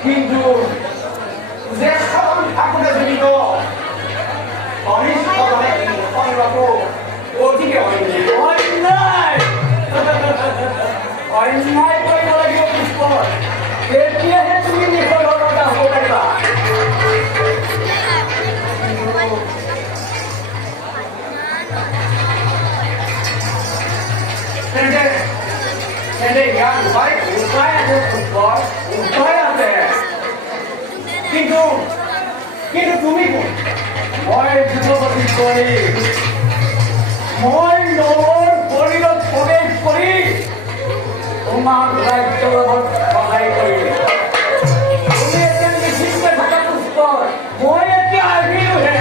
কিন্তু যে সকল ঠাকুৰেৰ জীবিত অনিষ্ট মানে অধিকে হয়নি অন্যায় অন্যায় কৰিব লাগিব পুষ্প তেতিয়াহে তুমি নিৰ্ভৰতা হ'ব পাৰিবা ইয়াৰ উপায় আছে পুষ্প উপায় আছে কিন্তু তুমি মই যুৱতী কৰি মই নৱৰ শৰীৰত প্ৰৱেশ কৰি তোমাক ৰাজ্যৰ লগত সহায় কৰিম তুমি এতিয়া নিশ্চিত থকা পুষ্প মই এতিয়া আহিলোহে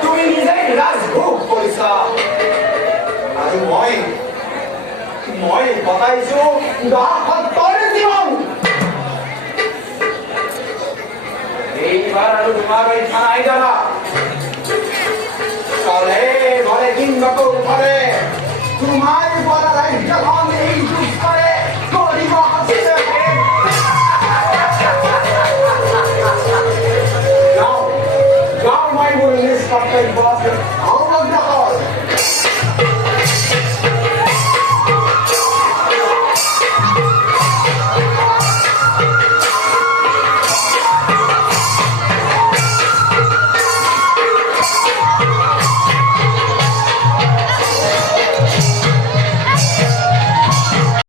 তুমি নিজেই ৰাজভোগ কৰিছা আৰু মই বতাইছো জীৱন এইবাৰ আৰু তোমাৰ ইচ্ছা নাই দাদা চলে ঘৰে দিন নকৰো তোমাৰ পৰা ৰাজ্যখন